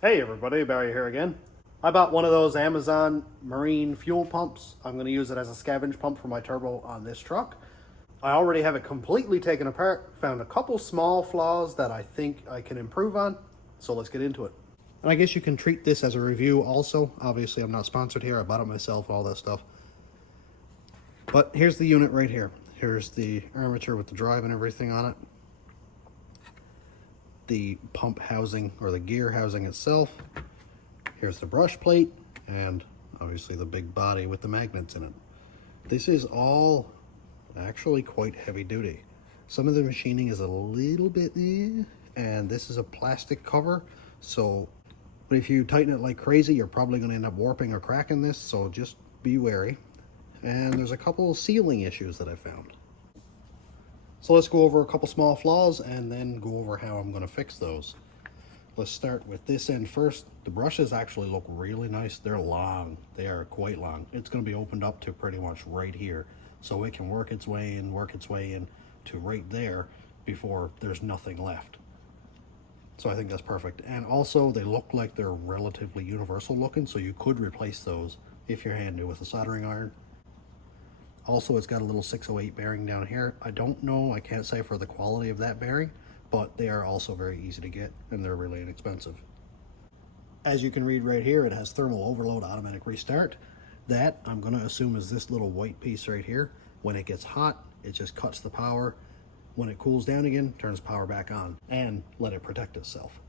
Hey everybody, Barry here again. I bought one of those Amazon marine fuel pumps. I'm going to use it as a scavenge pump for my turbo on this truck. I already have it completely taken apart, found a couple small flaws that I think I can improve on, so let's get into it. And I guess you can treat this as a review also. Obviously I'm not sponsored here, I bought it myself, all that stuff. But here's the unit right here. Here's the armature with the drive and everything on it. The pump housing or the gear housing itself. Here's the brush plate and obviously the big body with the magnets in it. This is all actually quite heavy duty. Some of the machining is a little bit and this is a plastic cover, so but if you tighten it like crazy you're probably going to end up warping or cracking this, so just be wary. And there's a couple of sealing issues that I found. So let's go over a couple small flaws and then go over how I'm going to fix those. Let's start with this end first. The brushes actually look really nice. They're long. They are quite long. It's going to be opened up to pretty much right here. So it can work its way in to right there before there's nothing left. So I think that's perfect. And also they look like they're relatively universal looking, so you could replace those if you're handy with a soldering iron. Also, it's got a little 608 bearing down here. I don't know, I can't say for the quality of that bearing, but they are also very easy to get and they're really inexpensive. As you can read right here, it has thermal overload automatic restart. That I'm going to assume is this little white piece right here. When it gets hot, it just cuts the power. When it cools down again, turns power back on and let it protect itself.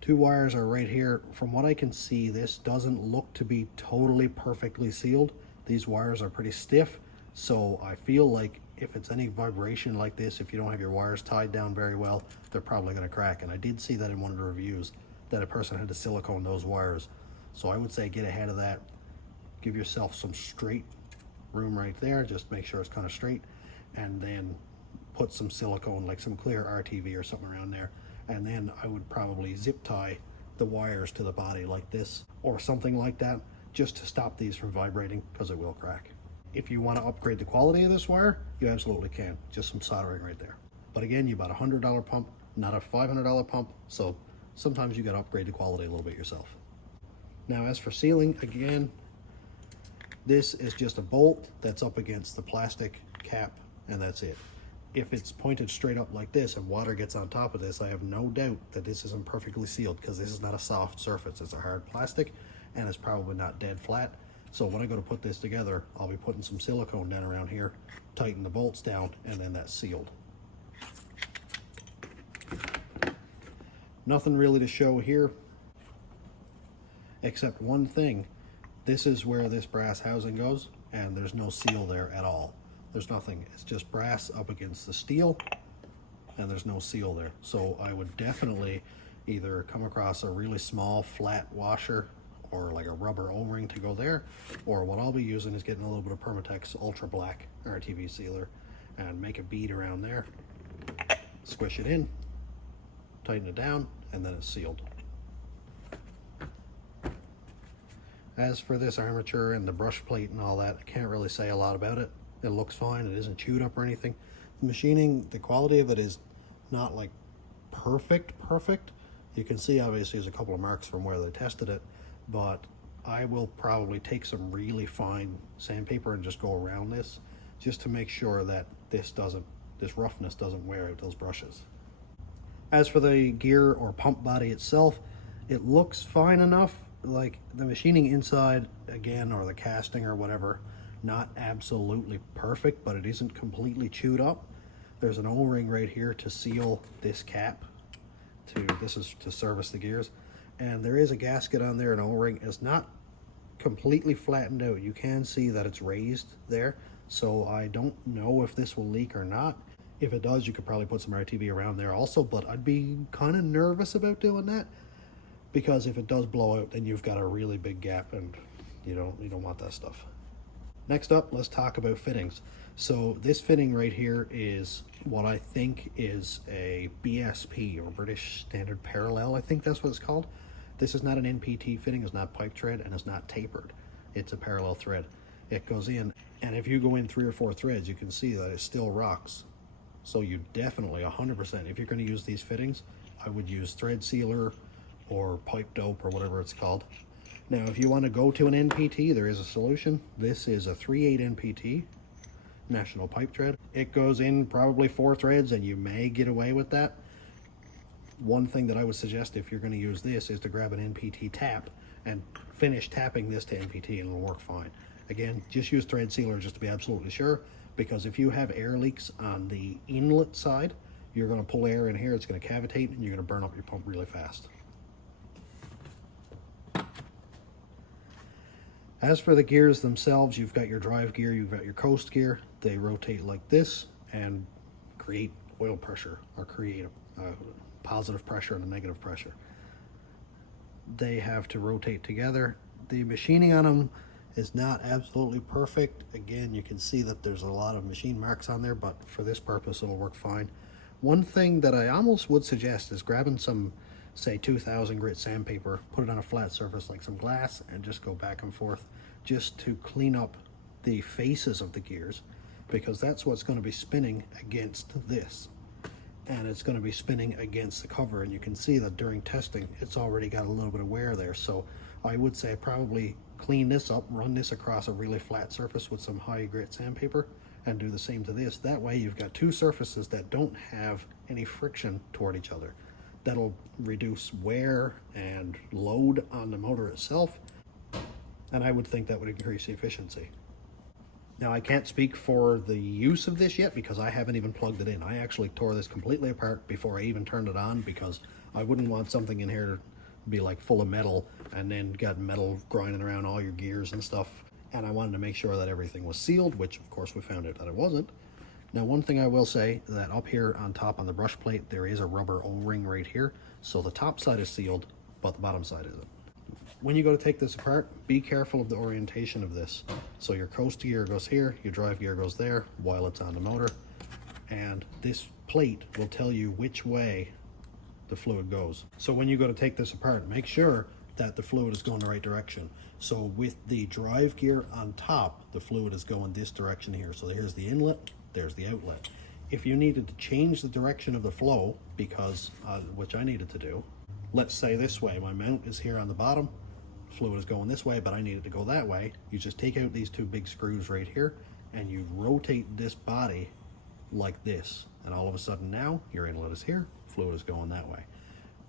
Two wires are right here. From what I can see, this doesn't look to be totally perfectly sealed. These wires are pretty stiff, so I feel like if it's any vibration like this, if you don't have your wires tied down very well, they're probably going to crack. And I did see that in one of the reviews that a person had to silicone those wires. So I would say get ahead of that. Give yourself some straight room right there. Just make sure it's kind of straight. And then put some silicone, like some clear RTV or something around there. And then I would probably zip tie the wires to the body like this or something like that, just to stop these from vibrating, because it will crack. If you want to upgrade the quality of this wire, you absolutely can. Just some soldering right there. But again, you bought a $100 pump, not a $500 pump, so sometimes you got to upgrade the quality a little bit yourself. Now as for sealing, again, this is just a bolt that's up against the plastic cap, and that's it. If it's pointed straight up like this and water gets on top of this, I have no doubt that this isn't perfectly sealed, because this is not a soft surface, it's a hard plastic, and it's probably not dead flat. So when I go to put this together, I'll be putting some silicone down around here, tighten the bolts down, and then that's sealed. Nothing really to show here, except one thing. This is where this brass housing goes, and there's no seal there at all. There's nothing, it's just brass up against the steel, and there's no seal there. So I would definitely either come across a really small flat washer or like a rubber O-ring to go there, or what I'll be using is getting a little bit of Permatex Ultra Black RTV sealer and make a bead around there, squish it in, tighten it down, and then it's sealed. As for this armature and the brush plate and all that, I can't really say a lot about it. It looks fine, it isn't chewed up or anything. The machining, the quality of it is not like perfect. You can see obviously there's a couple of marks from where they tested it, but I will probably take some really fine sandpaper and just go around this just to make sure that this roughness doesn't wear out those brushes. As for the gear or pump body itself, it looks fine enough. Like the machining inside, again, or the casting or whatever, not absolutely perfect, but it isn't completely chewed up. There's an O-ring right here to seal this cap. This is to service the gears. And there is a gasket on there, an O-ring. It's not completely flattened out. You can see that it's raised there. So I don't know if this will leak or not. If it does, you could probably put some RTV around there also, but I'd be kind of nervous about doing that, because if it does blow out, then you've got a really big gap and you don't want that stuff. Next up, let's talk about fittings. So this fitting right here is what I think is a BSP, or British Standard Parallel, I think that's what it's called. This is not an NPT fitting, it's not pipe thread, and it's not tapered. It's a parallel thread. It goes in, and if you go in 3 or 4 threads, you can see that it still rocks. So you definitely, 100%, if you're going to use these fittings, I would use thread sealer or pipe dope or whatever it's called. Now, if you want to go to an NPT, there is a solution. This is a 3/8 NPT, National Pipe Thread. It goes in probably 4 threads, and you may get away with that. One thing that I would suggest if you're going to use this is to grab an NPT tap and finish tapping this to NPT, and it'll work fine. Again, just use thread sealer just to be absolutely sure, because if you have air leaks on the inlet side, you're going to pull air in here, it's going to cavitate, and you're going to burn up your pump really fast. As for the gears themselves, you've got your drive gear, you've got your coast gear. They rotate like this and create oil pressure, or create a positive pressure and a negative pressure. They have to rotate together. The machining on them is not absolutely perfect. Again, you can see that there's a lot of machine marks on there, but for this purpose it'll work fine. One thing that I almost would suggest is grabbing some, say, 2000 grit sandpaper, put it on a flat surface like some glass, and just go back and forth just to clean up the faces of the gears, because that's what's going to be spinning against this, and it's going to be spinning against the cover, and you can see that during testing it's already got a little bit of wear there. So I would say probably clean this up, run this across a really flat surface with some high grit sandpaper, and do the same to this. That way you've got two surfaces that don't have any friction toward each other. That'll reduce wear and load on the motor itself, and I would think that would increase the efficiency. Now, I can't speak for the use of this yet because I haven't even plugged it in. I actually tore this completely apart before I even turned it on, because I wouldn't want something in here to be like full of metal and then got metal grinding around all your gears and stuff. And I wanted to make sure that everything was sealed, which of course we found out that it wasn't. Now, one thing I will say, that up here on top on the brush plate, there is a rubber O-ring right here. So the top side is sealed, but the bottom side isn't. When you go to take this apart, be careful of the orientation of this. So your coast gear goes here, your drive gear goes there while it's on the motor. And this plate will tell you which way the fluid goes. So when you go to take this apart, make sure that the fluid is going the right direction. So with the drive gear on top, the fluid is going this direction here. So here's the inlet, there's the outlet. If you needed to change the direction of the flow, because, which I needed to do, let's say this way, my mount is here on the bottom, fluid is going this way, but I need it to go that way. You just take out these two big screws right here and you rotate this body like this, and all of a sudden now your inlet is here, fluid is going that way.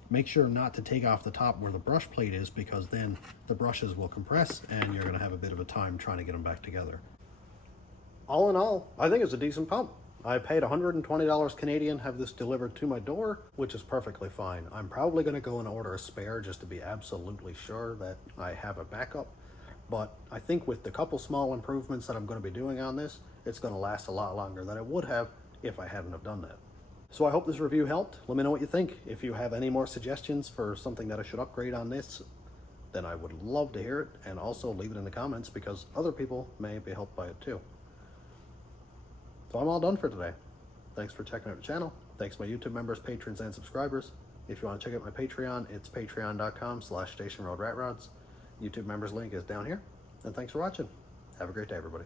Make sure not to take off the top where the brush plate is, because then the brushes will compress and you're going to have a bit of a time trying to get them back together. All in all, I think it's a decent pump. I paid $120 Canadian, have this delivered to my door, which is perfectly fine. I'm probably going to go and order a spare just to be absolutely sure that I have a backup. But I think with the couple small improvements that I'm going to be doing on this, it's going to last a lot longer than it would have if I hadn't have done that. So I hope this review helped. Let me know what you think. If you have any more suggestions for something that I should upgrade on this, then I would love to hear it. And also leave it in the comments, because other people may be helped by it too. So I'm all done for today. Thanks for checking out the channel. Thanks to my YouTube members, patrons, and subscribers. If you want to check out my Patreon, it's patreon.com/stationroadratrods. YouTube members link is down here. And thanks for watching. Have a great day, everybody.